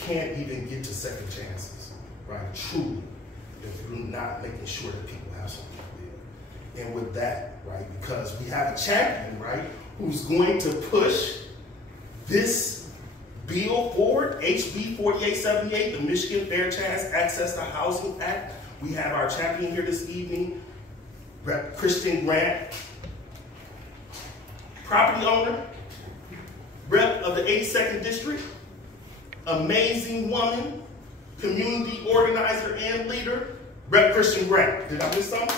can't even get to second chances, right? Truly, if you're not making sure that people have something to live. And with that, right, because we have a champion, right, who's going to push this bill forward, HB 4878, the Michigan Fair Chance Access to Housing Act. We have our champion here this evening, Rep. Kristian Grant, property owner, rep of the 82nd District, amazing woman, community organizer and leader, Rep. Kristian Grant. Did I miss something?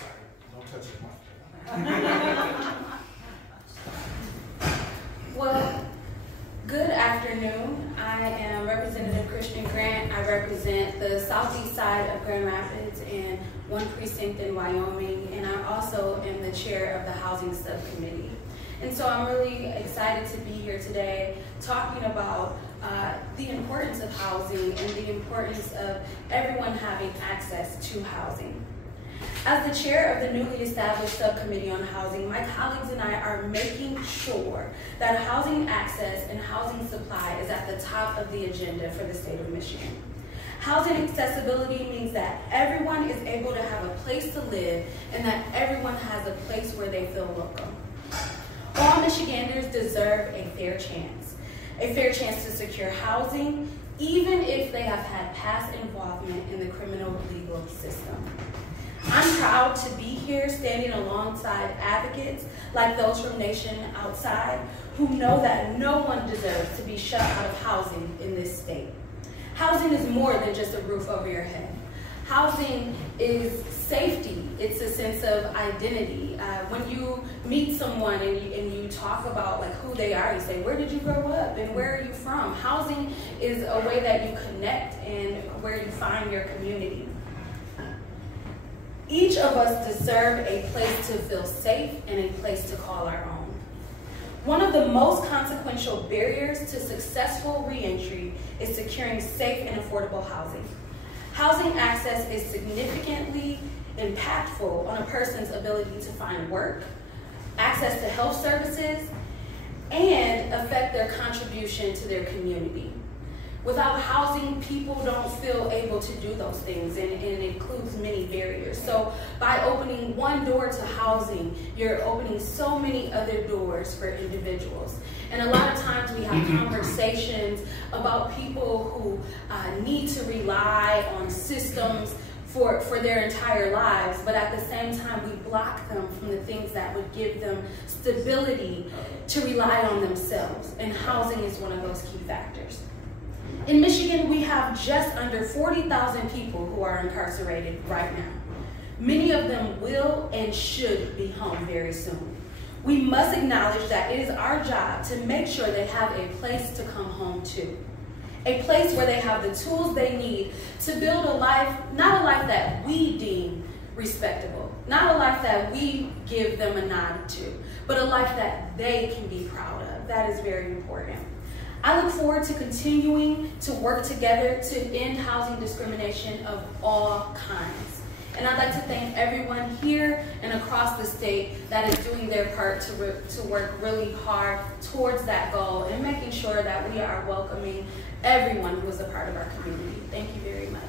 Sorry, don't touch it. Well, good afternoon. I am Representative Kristian Grant. I represent the southeast side of Grand Rapids and one precinct in Wyoming, and I also am the chair of the Housing Subcommittee. And so I'm really excited to be here today talking about the importance of housing and the importance of everyone having access to housing. As the chair of the newly established subcommittee on housing, my colleagues and I are making sure that housing access and housing supply is at the top of the agenda for the state of Michigan. Housing accessibility means that everyone is able to have a place to live and that everyone has a place where they feel welcome. All Michiganders deserve a fair chance to secure housing, even if they have had past involvement in the criminal legal system. I'm proud to be here standing alongside advocates like those from Nation Outside who know that no one deserves to be shut out of housing in this state. Housing is more than just a roof over your head. Housing is safety. It's a sense of identity. When you meet someone and you talk about like who they are, you say, where did you grow up and where are you from? Housing is a way that you connect and where you find your community. Each of us deserve a place to feel safe and a place to call our own. One of the most consequential barriers to successful reentry is securing safe and affordable housing. Housing access is significantly impactful on a person's ability to find work, access to health services, and affect their contribution to their community. Without housing, people don't feel able to do those things, and it includes many barriers. So by opening one door to housing, you're opening so many other doors for individuals. And a lot of times we have conversations about people who need to rely on systems for their entire lives, but at the same time we block them from the things that would give them stability to rely on themselves. And housing is one of those key factors. In Michigan, we have just under 40,000 people who are incarcerated right now. Many of them will and should be home very soon. We must acknowledge that it is our job to make sure they have a place to come home to. A place where they have the tools they need to build a life, not a life that we deem respectable, not a life that we give them a nod to, but a life that they can be proud of. That is very important. I look forward to continuing to work together to end housing discrimination of all kinds. And I'd like to thank everyone here and across the state that is doing their part to work really hard towards that goal and making sure that we are welcoming everyone who is a part of our community. Thank you very much.